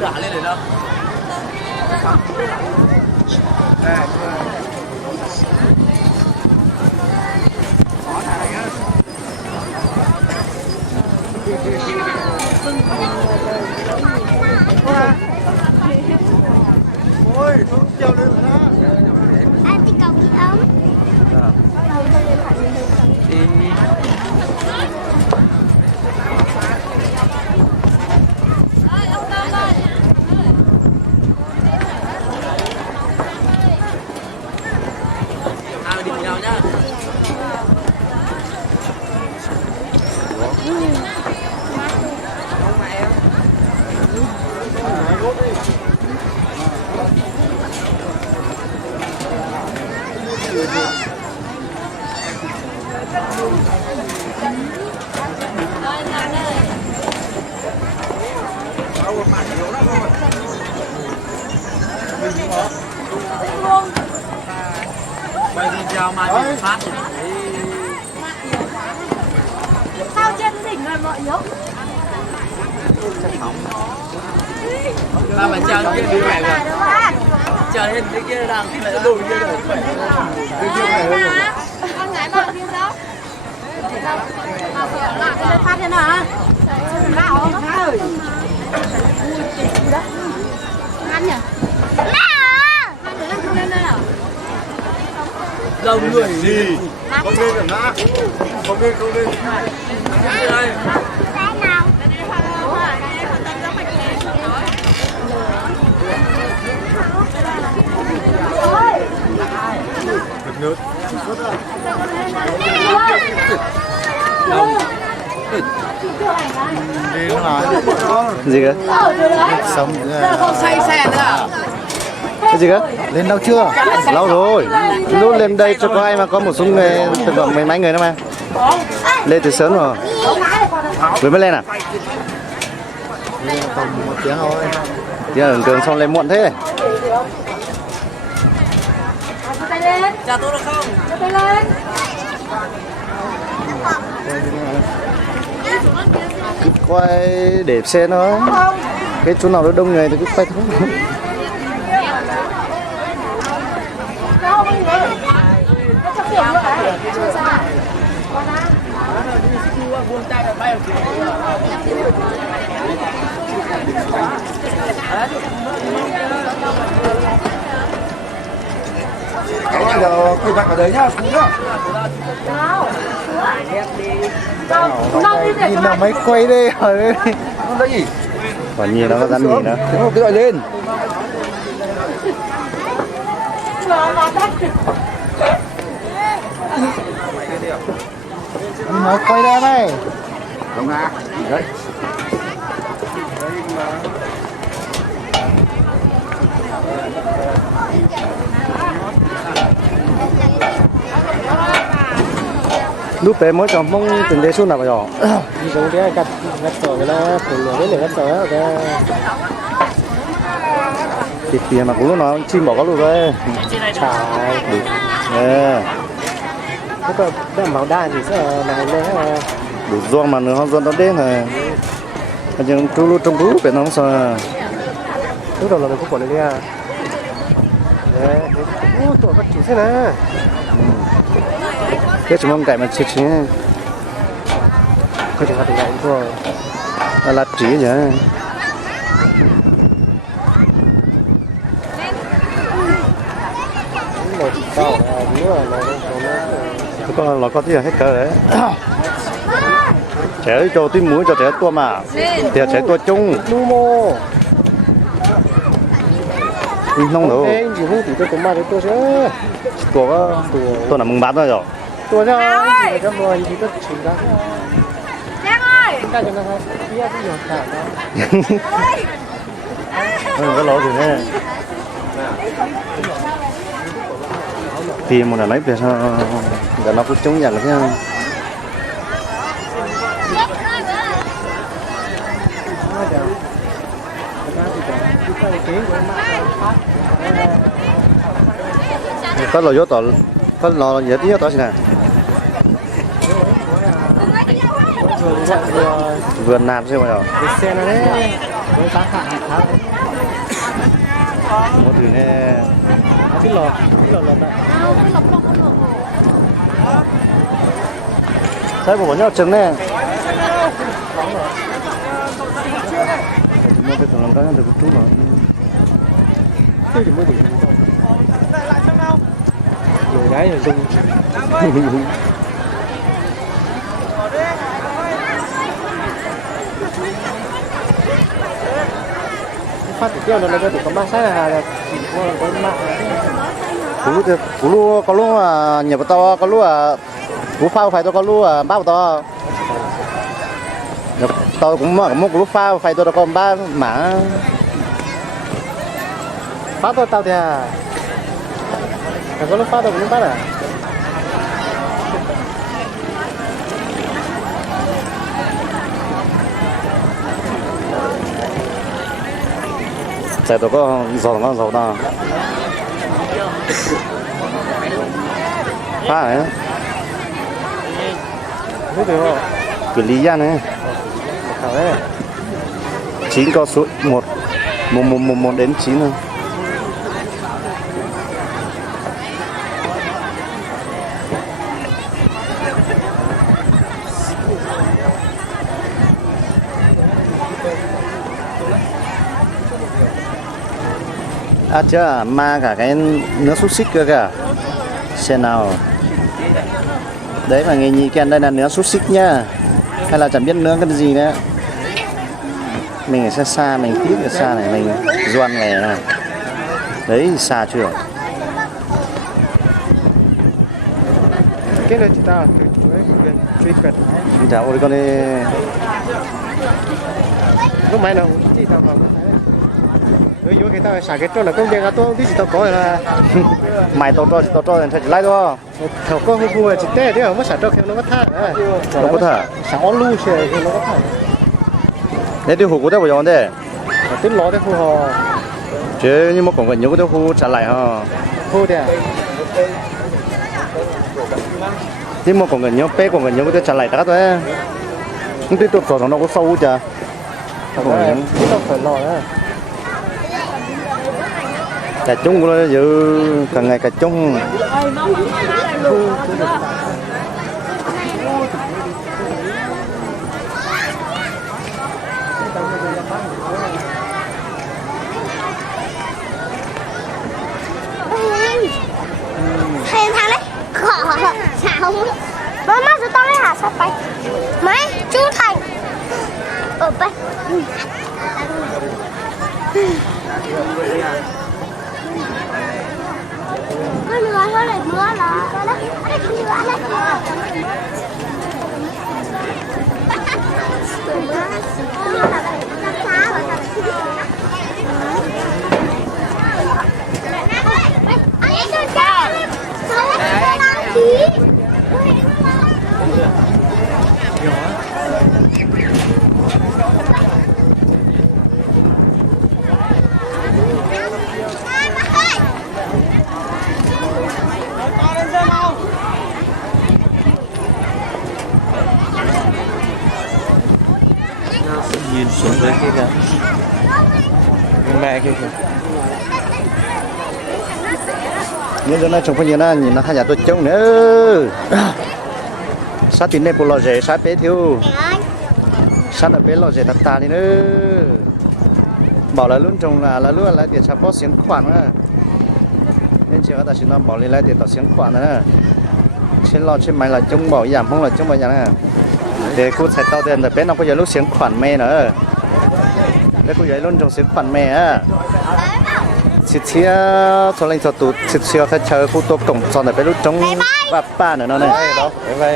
Đả lên để đâu? Ôi, không treo lên nữa. Anh đi cầu kỹ ống. Đi cùng nhau nhá. Quay video mà bị phát thì Sao trên đỉnh rồi mọi yếu? ta phải chờ kia đi khỏe rồi. Chờ lên cái kia đang tiếp cái đùi kia rồi. Cái kia khỏe hơn rồi. Con gái bao nhiêu đâu? Lên phát thế nào hả? Gạo không? Ăn nhỉ? Mẹ à! Ăn để không lên đây à? Đông người Đi. Không lên rồi nã. Không lên, không lên. đây. Cái nào? Được nước. Đi nó là gì cơ? xong Không say xe nữa à? Cái gì cơ? lên đâu chưa? Lâu rồi. Lúc lên đây cho có ai mà có một số người, từ khoảng mấy mấy người nữa mà. Lên từ sớm rồi. Vừa mới lên à? Còn 1 tiếng thôi. Thì ở trường xong lên muộn thế. Tay lên. Chào tôi được không? Tay lên. Cứ quay để xe nó. Cái chỗ nào nó đông người thì cứ quay thôi. Bây giờ quay back ở đấy nhá, xuống nhá. Nhìn nào máy quay đây rồi. Không đấy gì? Còn nhìn nó có dám nhìn nữa. Thế một cái loại lên. Máy quay đây này. Đúng à? Đấy. Lúc bé mới chồng mong tình đề xuống nào rồi. Giống cái cắt sỏi là phải lửa với lửa cắt sỏi cái Thịt tiền mà cũng lúc nó chim bỏ có luôn đấy. chả Đúng. Yeah. cái màu đa thì sẽ này lên Đủ doang mà nó không doang nó đến rồi. Nhưng chú lúc trong bú phải nó không sao. lúc đầu là mình cũng bỏ lên đi à. Đấy, tuổi bắt chủ thế này. Cái chúng mong cải mà chết chứ. Có thể hoạt động lại rồi. Là trí vậy. Một tàu nữa là Nó có tiền hết cỡ đấy. Trẻ cho tí muối cho trẻ tua mà. Thì trẻ tua chung. Numo. Nông đâu. Em chỉ không chỉ tôi cũng ba đấy tôi chứ. Tua là mừng bán rồi. Tôi ra thì cho mọi thì tôi chỉ ra. Giang ơi. Chúng ta cho nó thôi. Biết cái gì cả đó. Có lỗ gì thế. Thì một là lấy về sao để nó cứ chống nhận được cái có lò gió tỏ có lò dễ tí gió tỏ gì nè vườn nạp chứ mà đâu xe nó đấy với tá hạ một thứ này cái lò là sai của nhau trứng này chúng tôi thường làm cái được chút mà cái gì mới được rồi đấy là dùng phát tiếp theo là cái tủ có sai là có mạng cú lu có lu à nhập to có lu à cú phao phải to có lu à bao to nhập to cũng mà một cú phao phải to có ba mã phát to tao thì à có lúc phát to cũng bắt à chạy tôi có dầu đó phá đấy biết được không cái lý ra này thảo đấy 9 có số 1 đến 9 thôi à chưa mà cả cái nước xúc xích cơ kìa xem nào đấy mà nghe nhị kèn đây là nước xúc xích nhá hay là chẳng biết nướng cái gì nữa mình ở xa mình tiếp ở xa này mình doan này đấy xa chưa cái này chúng ta truy cập chào ôi con đi lúc máy nào chỉ tao vào rồi cái tao xả cái chỗ là công việc tôi đi chỉ tao có là mày tao cho thì lại đó thầu có hư hư chỉ té đấy không có xả cho nó có thả nó có thả xả on lu xe thì nó có thả đấy thì hủ của tao bây giờ đây tính ló đấy hư hò chứ nhưng mà còn cần nhớ cái hủ trả lại ha hư đấy nhưng mà còn cần nhớ bé còn cần nhớ cái trả lại đã thôi không biết tôi nó có sâu chưa không phải lò đó cà chung nó dự càng ngày cà chung thằng đấy khó sao má má tụi tao lấy hả sao bay mấy chú Thành ở bay có lừa thôi là mưa là đó cái lừa đấy nhìn xuống đấy kia kìa mẹ kia kìa nhưng giờ này trồng phong nhiêu nhìn nó hay giả tôi trông nữa sát tin này bộ lò rẻ sát bé thiếu sát ở bé lò rẻ ta đi nữa bảo là luôn trồng là luôn là tiền chắp bó xiên khoản á nên chỉ có ta xin nó bảo lên lại tiền tao xiên khoản nữa trên lò trên máy là trông bảo giảm không là trông bảo giảm nè để cô sẽ tao tiền để bé nó có giờ lúc xiên khoản mẹ nữa bé cô vậy luôn trồng xiên khoản mẹ á xịt xia cho lên cho tụt xịt xia phải chờ cô tô cổng cho để bé lúc trông ba nữa nó này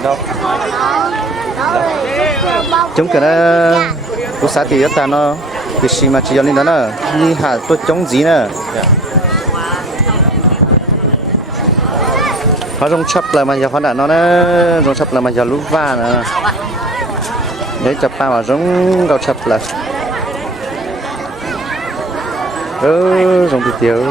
đâu chúng cái nó cô xã thì ta nó cái gì mà chỉ cho nên đó nè đi hà tôi trông gì nè họ rong chập lại mà giờ họ đã nó rong chập lại mà giờ lú va nè để chập ba mà rong gạo chập lại rong bị tiêu